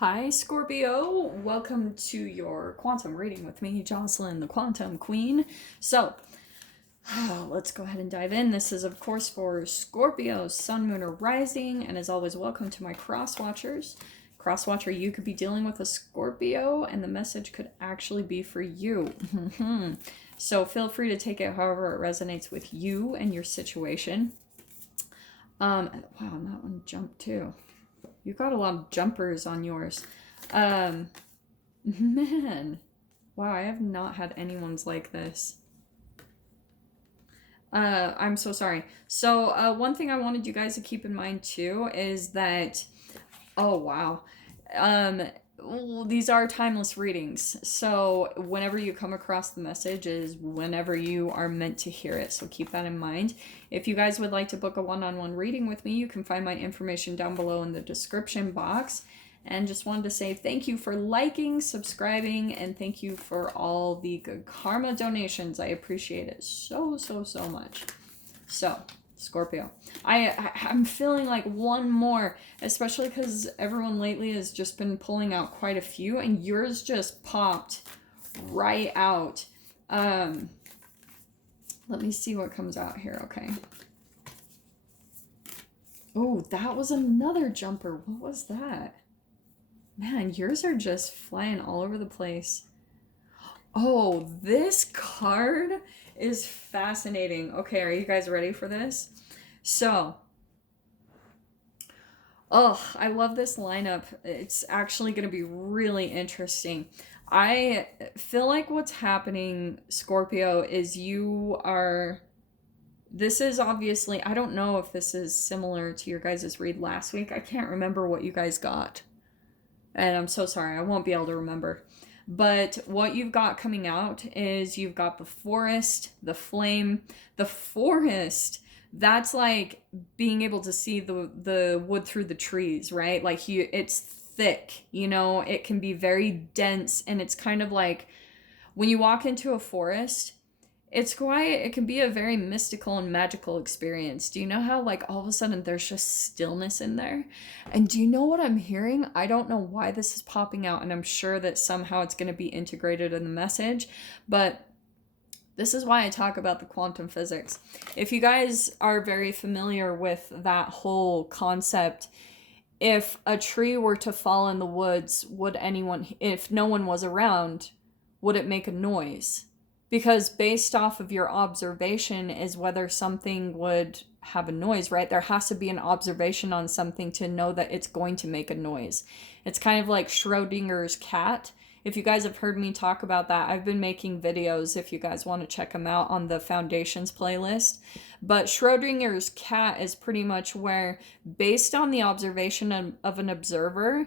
Hi, Scorpio. Welcome to your quantum reading with me, Jocelyn, the Quantum Queen. So, let's go ahead and dive in. This is, of course, for Scorpio, Sun, Moon, or Rising. And as always, welcome to my cross watchers. Cross watcher, you could be dealing with a Scorpio, and the message could actually be for you. So, feel free to take it however it resonates with you and your situation. Wow, and that one jumped too. You've got a lot of jumpers on yours. Man. Wow, I have not had anyone's like this. I'm so sorry. So, one thing I wanted you guys to keep in mind too is that, oh wow, these are timeless readings. So whenever you come across the message is whenever you are meant to hear it. So keep that in mind. If you guys would like to book a one-on-one reading with me, you can find my information down below in the description box. And just wanted to say thank you for liking, subscribing, and thank you for all the good karma donations. I appreciate it so much. So, Scorpio. I'm feeling like one more, especially because everyone lately has just been pulling out quite a few, and yours just popped right out. Let me see what comes out here. Okay. Oh, that was another jumper. What was that? Man, yours are just flying all over the place. Oh, this card is fascinating. Okay, are you guys ready for this? So, I love this lineup. It's actually going to be really interesting. I feel like what's happening, Scorpio, is this is obviously, I don't know if this is similar to your guys' read last week. I can't remember what you guys got. And I'm so sorry, I won't be able to remember. But what you've got coming out is you've got the forest, the flame. The forest, that's like being able to see the wood through the trees, right? Like it's thick, it can be very dense, and it's kind of like when you walk into a forest, it's quiet. It can be a very mystical and magical experience. Do you know how, like, all of a sudden there's just stillness in there? And do you know what I'm hearing? I don't know why this is popping out, and I'm sure that somehow it's going to be integrated in the message, but this is why I talk about the quantum physics. If you guys are very familiar with that whole concept, if a tree were to fall in the woods, if no one was around, would it make a noise? Because based off of your observation is whether something would have a noise, right? There has to be an observation on something to know that it's going to make a noise. It's kind of like Schrodinger's cat. If you guys have heard me talk about that, I've been making videos if you guys want to check them out on the Foundations playlist. But Schrodinger's cat is pretty much where, based on the observation of an observer,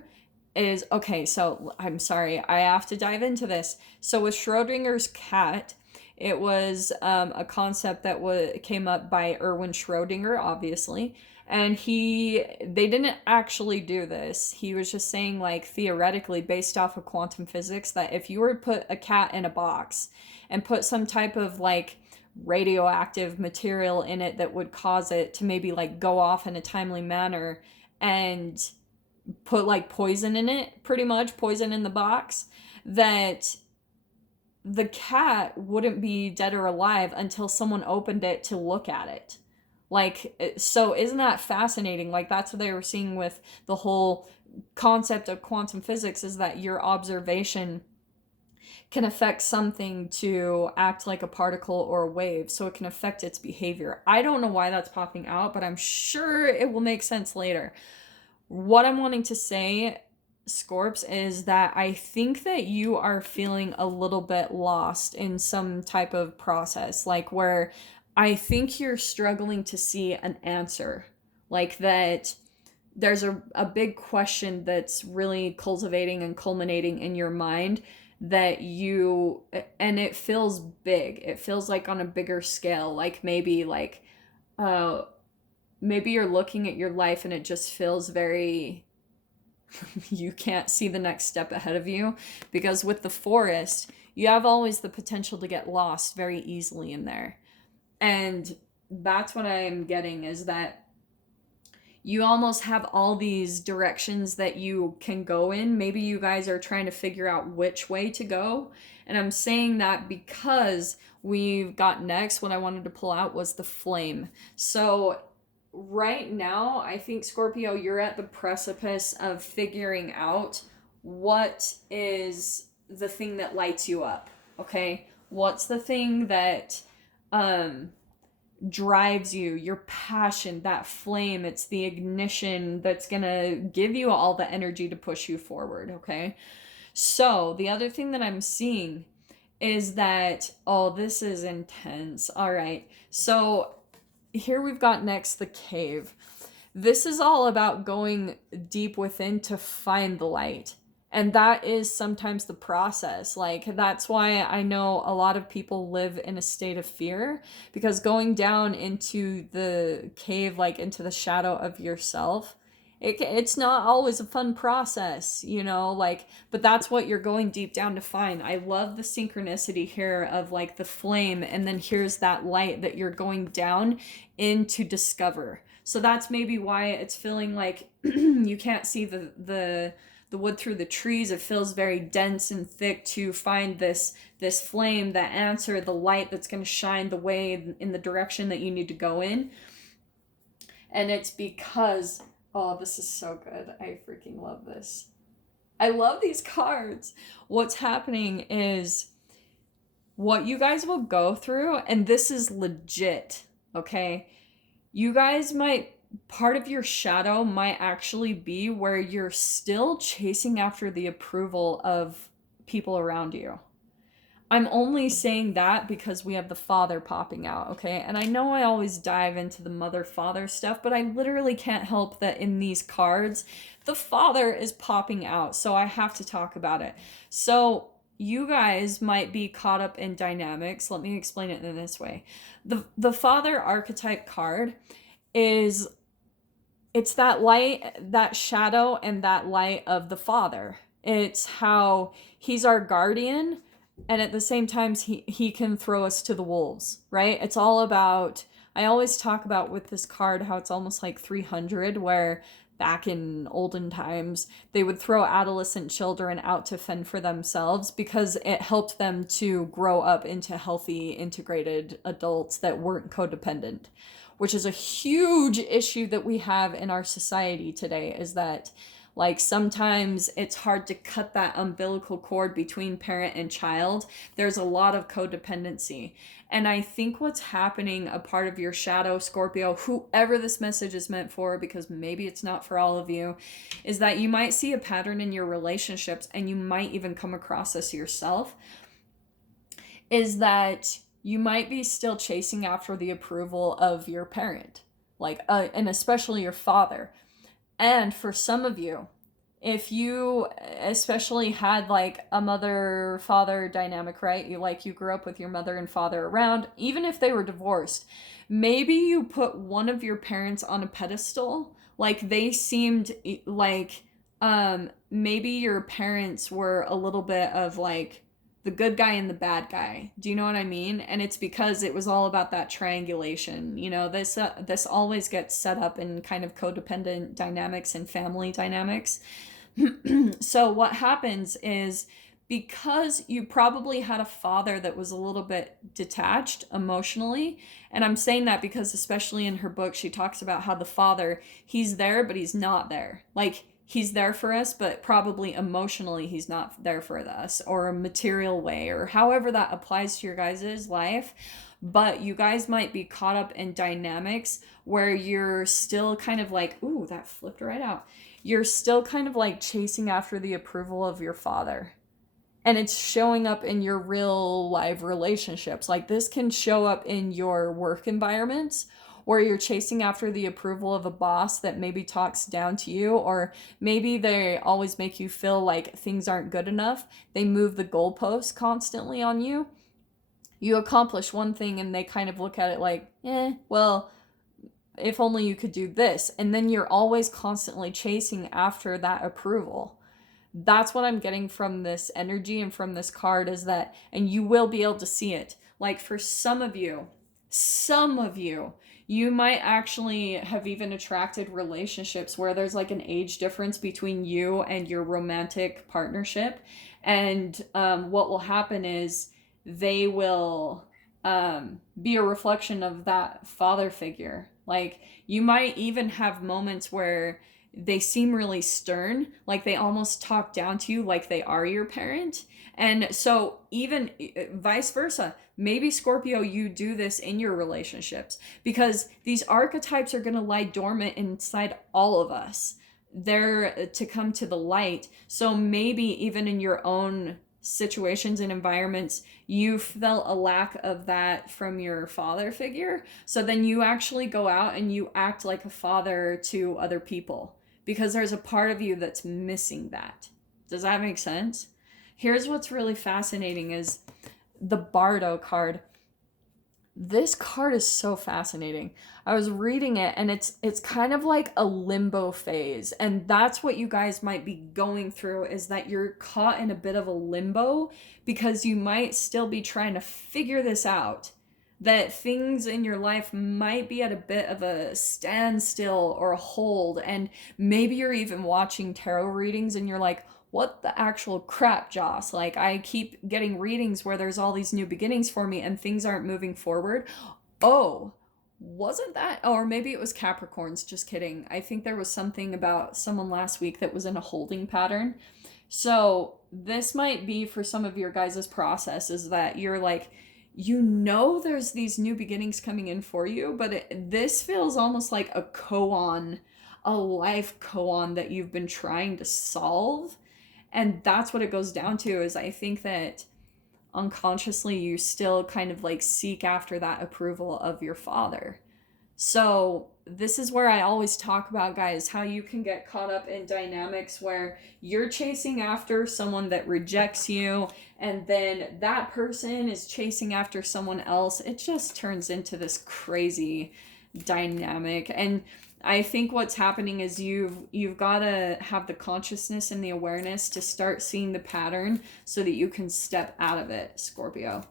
is okay. So I'm sorry, I have to dive into this. So with Schrodinger's cat, it was a concept that came up by Erwin Schrödinger, obviously, and they didn't actually do this. He was just saying, like, theoretically, based off of quantum physics, that if you were to put a cat in a box and put some type of like radioactive material in it that would cause it to maybe like go off in a timely manner, and put like poison in it, pretty much poison in the box, that the cat wouldn't be dead or alive until someone opened it to look at it. Like, so isn't that fascinating? Like, that's what they were seeing with the whole concept of quantum physics, is that your observation can affect something to act like a particle or a wave, so it can affect its behavior. I don't know why that's popping out, but I'm sure it will make sense later. What I'm wanting to say, Scorps, is that I think that you are feeling a little bit lost in some type of process, like where I think you're struggling to see an answer, like that there's a big question that's really cultivating and culminating in your mind, and it feels big. It feels like on a bigger scale, like maybe you're looking at your life and it just feels very you can't see the next step ahead of you, because with the forest you have always the potential to get lost very easily in there. And that's what I'm getting, is that you almost have all these directions that you can go in. Maybe you guys are trying to figure out which way to go. And I'm saying that because we've got next, what I wanted to pull out was the flame. So right now, I think, Scorpio, you're at the precipice of figuring out what is the thing that lights you up, okay? What's the thing that drives you, your passion, that flame? It's the ignition that's gonna give you all the energy to push you forward, okay? So the other thing that I'm seeing is that, oh, this is intense. All right, so here we've got next the cave. This is all about going deep within to find the light. And that is sometimes the process. Like, that's why I know a lot of people live in a state of fear, because going down into the cave, like into the shadow of yourself, it's not always a fun process, you know, like, but that's what you're going deep down to find. I love the synchronicity here of like the flame, and then here's that light that you're going down in to discover. So that's maybe why it's feeling like you can't see the wood through the trees. It feels very dense and thick to find this flame, that answer, the light that's going to shine the way in the direction that you need to go in. And it's because, oh, this is so good. I freaking love this. I love these cards. What's happening is what you guys will go through, and this is legit, okay? You guys might, part of your shadow might actually be where you're still chasing after the approval of people around you. I'm only saying that because we have the father popping out, okay? And I know I always dive into the mother-father stuff, but I literally can't help that in these cards, the father is popping out, so I have to talk about it. So you guys might be caught up in dynamics. Let me explain it in this way. The father archetype card is, it's that light, that shadow, and that light of the father. It's how he's our guardian, and at the same time, he can throw us to the wolves, right? It's all about, I always talk about with this card how it's almost like 300, where back in olden times, they would throw adolescent children out to fend for themselves because it helped them to grow up into healthy, integrated adults that weren't codependent, which is a huge issue that we have in our society today, is that like sometimes it's hard to cut that umbilical cord between parent and child. There's a lot of codependency. And I think what's happening, a part of your shadow, Scorpio, whoever this message is meant for, because maybe it's not for all of you, is that you might see a pattern in your relationships, and you might even come across this yourself, is that you might be still chasing after the approval of your parent, like, and especially your father. And for some of you, if you especially had like a mother-father dynamic, right? You grew up with your mother and father around, even if they were divorced, maybe you put one of your parents on a pedestal. Like they seemed like, maybe your parents were a little bit of like the good guy and the bad guy. Do you know what I mean? And it's because it was all about that triangulation. You know, this always gets set up in kind of codependent dynamics and family dynamics. So what happens is, because you probably had a father that was a little bit detached emotionally, and I'm saying that because especially in her book, she talks about how the father, he's there, but he's not there. Like, he's there for us, but probably emotionally he's not there for us, or a material way, or however that applies to your guys' life. But you guys might be caught up in dynamics where you're still kind of like, ooh, that flipped right out. You're still kind of like chasing after the approval of your father. And it's showing up in your real life relationships. Like this can show up in your work environments, where you're chasing after the approval of a boss that maybe talks down to you, or maybe they always make you feel like things aren't good enough. They move the goalposts constantly on you. You accomplish one thing and they kind of look at it like, well, if only you could do this. And then you're always constantly chasing after that approval. That's what I'm getting from this energy and from this card, is that, and you will be able to see it. Like for some of you, you might actually have even attracted relationships where there's like an age difference between you and your romantic partnership. And what will happen is they will be a reflection of that father figure. Like, you might even have moments where they seem really stern, like they almost talk down to you like they are your parent. And so, even vice versa, maybe Scorpio, you do this in your relationships, because these archetypes are going to lie dormant inside all of us. They're to come to the light. So, maybe even in your own situations and environments, you felt a lack of that from your father figure. So then you actually go out and you act like a father to other people, because there's a part of you that's missing that. Does that make sense? Here's what's really fascinating is the Bardo card. This card is so fascinating. I was reading it, and it's kind of like a limbo phase, and that's what you guys might be going through, is that you're caught in a bit of a limbo because you might still be trying to figure this out. That things in your life might be at a bit of a standstill or a hold, and maybe you're even watching tarot readings and you're like, what the actual crap, Joss? Like, I keep getting readings where there's all these new beginnings for me and things aren't moving forward. Oh, wasn't that? Or maybe it was Capricorns. Just kidding. I think there was something about someone last week that was in a holding pattern. So this might be for some of your guys' process, is that you're like, there's these new beginnings coming in for you, but this feels almost like a koan, a life koan that you've been trying to solve. And that's what it goes down to, is I think that unconsciously you still kind of like seek after that approval of your father. So this is where I always talk about, guys, how you can get caught up in dynamics where you're chasing after someone that rejects you, and then that person is chasing after someone else. It just turns into this crazy dynamic. And I think what's happening is you've got to have the consciousness and the awareness to start seeing the pattern so that you can step out of it, Scorpio.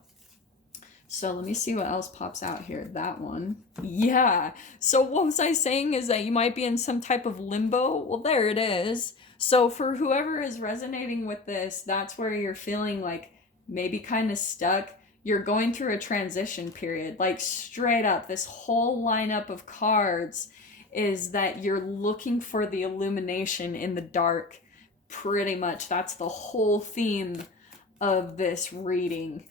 So let me see what else pops out here. That one. Yeah. So what was I saying is that you might be in some type of limbo. Well, there it is. So for whoever is resonating with this, that's where you're feeling like maybe kind of stuck. You're going through a transition period. Like, straight up, this whole lineup of cards is that you're looking for the illumination in the dark. Pretty much that's the whole theme of this reading.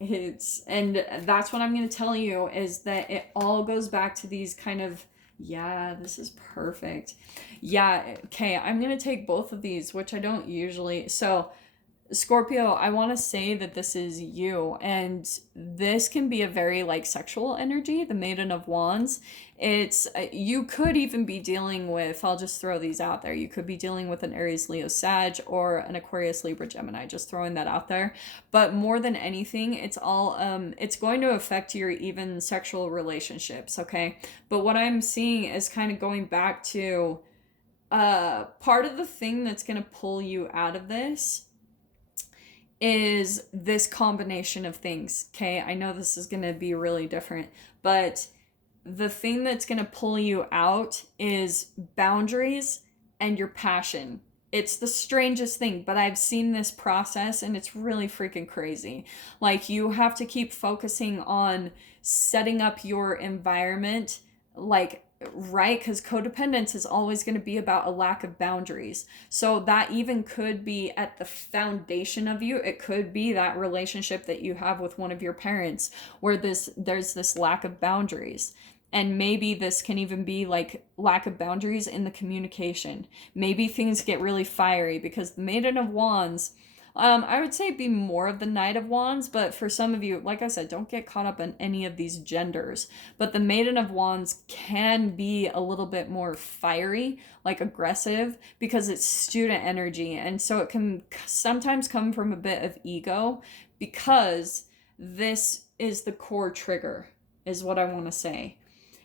And that's what I'm going to tell you, is that it all goes back to these kind of, yeah, this is perfect. Yeah, okay, I'm going to take both of these, which I don't usually. So Scorpio, I want to say that this is you, and this can be a very like sexual energy, the Maiden of Wands. It's you could even be dealing with, I'll just throw these out there, you could be dealing with an Aries, Leo, Sag, or an Aquarius, Libra, Gemini, just throwing that out there. But more than anything, it's all it's going to affect your even sexual relationships, okay? But what I'm seeing is kind of going back to part of the thing that's going to pull you out of this is this combination of things, okay? I know this is going to be really different, but the thing that's going to pull you out is boundaries and your passion. It's the strangest thing, but I've seen this process and it's really freaking crazy. Like, you have to keep focusing on setting up your environment, like, right? Because codependence is always going to be about a lack of boundaries. So that even could be at the foundation of you. It could be that relationship that you have with one of your parents where there's this lack of boundaries. And maybe this can even be like lack of boundaries in the communication. Maybe things get really fiery because the Maiden of Wands, I would say be more of the Knight of Wands, but for some of you, like I said, don't get caught up in any of these genders. But the Maiden of Wands can be a little bit more fiery, like aggressive, because it's student energy. And so it can sometimes come from a bit of ego, because this is the core trigger, is what I want to say.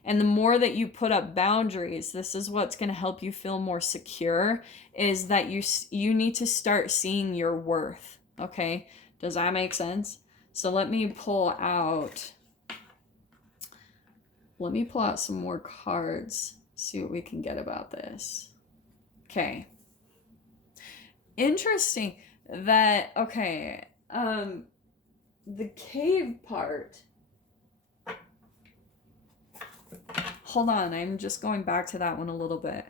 And the more that you put up boundaries, this is what's going to help you feel more secure, is that you need to start seeing your worth, okay? Does that make sense? So let me pull out Let me pull out some more cards, see what we can get about this. Okay. Interesting that, okay, the cave part. Hold on, I'm just going back to that one a little bit.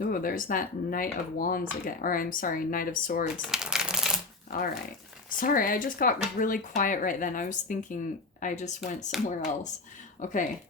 Ooh, there's that Knight of Wands again. Or I'm sorry, Knight of Swords. Alright. Sorry, I just got really quiet right then. I was thinking I just went somewhere else. Okay.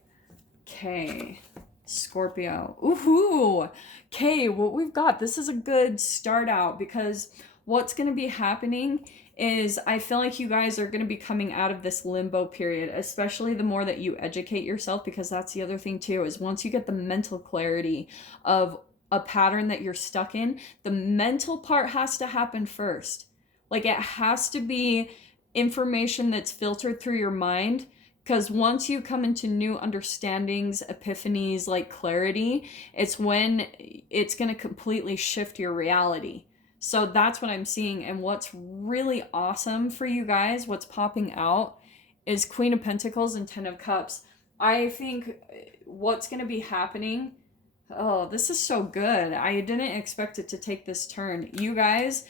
Okay. Scorpio. Ooh. Okay, what we've got. This is a good start out because what's going to be happening is I feel like you guys are going to be coming out of this limbo period, especially the more that you educate yourself, because that's the other thing too, is once you get the mental clarity of a pattern that you're stuck in, the mental part has to happen first. Like it has to be information that's filtered through your mind, because once you come into new understandings, epiphanies, like clarity, it's when it's going to completely shift your reality. So that's what I'm seeing. And what's really awesome for you guys, what's popping out, is Queen of Pentacles and Ten of Cups. I think what's going to be happening... Oh, this is so good. I didn't expect it to take this turn. You guys,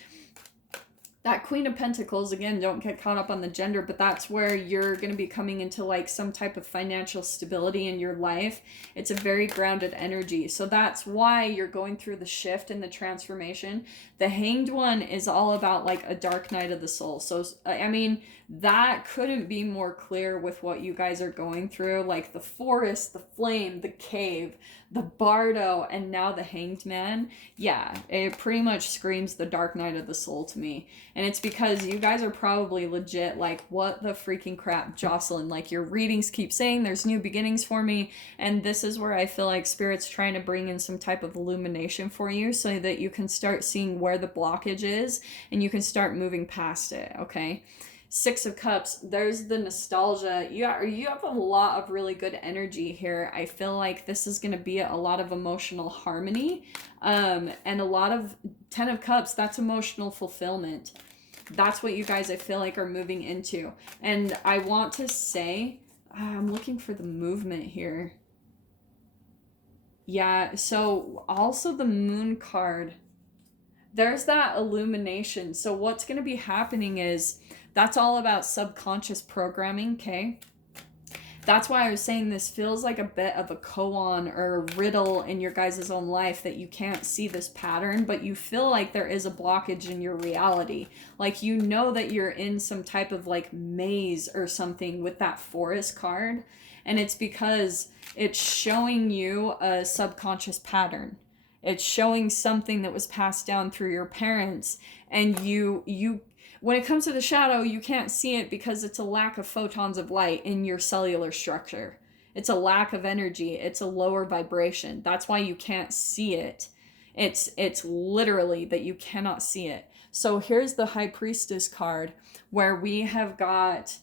that Queen of Pentacles, again, don't get caught up on the gender, but that's where you're going to be coming into like some type of financial stability in your life. It's a very grounded energy. So that's why you're going through the shift and the transformation. The Hanged One is all about like a dark night of the soul. So, I mean, that couldn't be more clear with what you guys are going through. Like the forest, the flame, the cave, the bardo, and now the Hanged Man. Yeah, it pretty much screams the dark night of the soul to me. And it's because you guys are probably legit like, what the freaking crap, Jocelyn? Like your readings keep saying there's new beginnings for me. And this is where I feel like Spirit's trying to bring in some type of illumination for you so that you can start seeing where the blockage is and you can start moving past it, okay? Six of Cups, there's the nostalgia. You have a lot of really good energy here. I feel like this is going to be a lot of emotional harmony. And a lot of Ten of Cups, that's emotional fulfillment. That's what you guys, I feel like, are moving into. And I want to say, I'm looking for the movement here. Yeah, so also the Moon card. There's that illumination. So what's going to be happening is that's all about subconscious programming, okay? That's why I was saying this feels like a bit of a koan or a riddle in your guys' own life, that you can't see this pattern, but you feel like there is a blockage in your reality. Like you know that you're in some type of like maze or something with that forest card. And it's because it's showing you a subconscious pattern. It's showing something that was passed down through your parents, and you when it comes to the shadow, you can't see it because it's a lack of photons of light in your cellular structure. It's a lack of energy. It's a lower vibration. That's why you can't see it. It's literally that you cannot see it. So here's the High Priestess card where we have got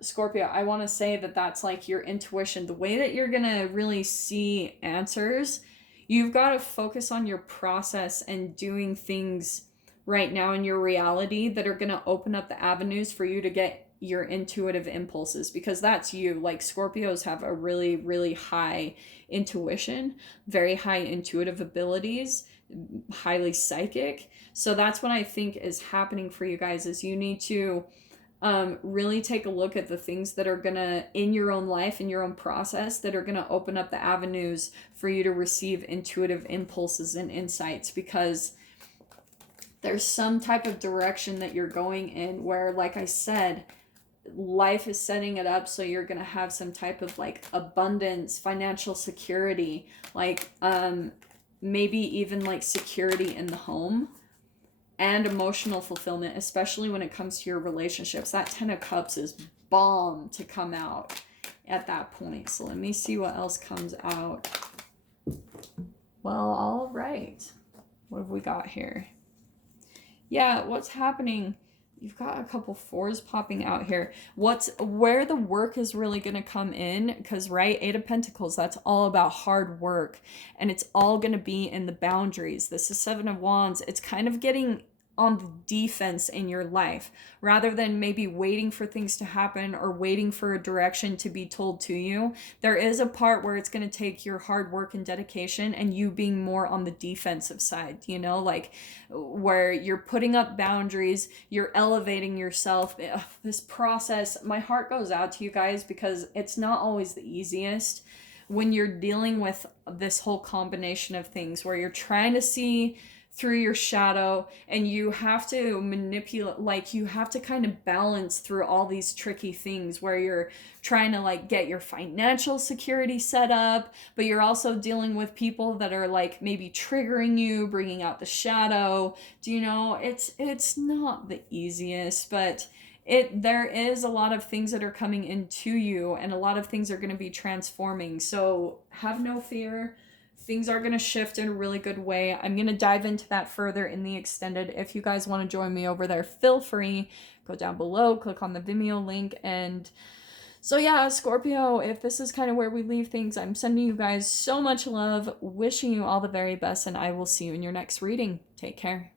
Scorpio. I want to say that that's like your intuition. The way that you're going to really see answers, you've got to focus on your process and doing things right now in your reality that are going to open up the avenues for you to get your intuitive impulses, because that's you. Like Scorpios have a really, really high intuition, very high intuitive abilities, highly psychic. So that's what I think is happening for you guys, is you need to really take a look at the things that are gonna, in your own life, in your own process, that are gonna open up the avenues for you to receive intuitive impulses and insights, because there's some type of direction that you're going in where, like I said, life is setting it up so you're going to have some type of like abundance, financial security, like maybe even like security in the home, and emotional fulfillment, especially when it comes to your relationships. That Ten of Cups is bomb to come out at that point. So let me see what else comes out. Well, all right. What have we got here? Yeah, what's happening? you've got a couple fours popping out here. Where the work is really going to come in, because, right, Eight of Pentacles, that's all about hard work, and it's all going to be in the boundaries. This is Seven of Wands. It's kind of getting on the defense in your life rather than maybe waiting for things to happen or waiting for a direction to be told to you. There is a part where it's going to take your hard work and dedication and you being more on the defensive side, you know, like where you're putting up boundaries, you're elevating yourself. This process, my heart goes out to you guys because it's not always the easiest when you're dealing with this whole combination of things where you're trying to see through your shadow and you have to manipulate, like you have to kind of balance through all these tricky things where you're trying to like get your financial security set up, but you're also dealing with people that are like maybe triggering you, bringing out the shadow. Do you know, it's not the easiest, but there is a lot of things that are coming into you and a lot of things are going to be transforming. So have no fear. Things are going to shift in a really good way. I'm going to dive into that further in the extended. If you guys want to join me over there, feel free. Go down below, click on the Vimeo link. And so yeah, Scorpio, if this is kind of where we leave things, I'm sending you guys so much love, wishing you all the very best, and I will see you in your next reading. Take care.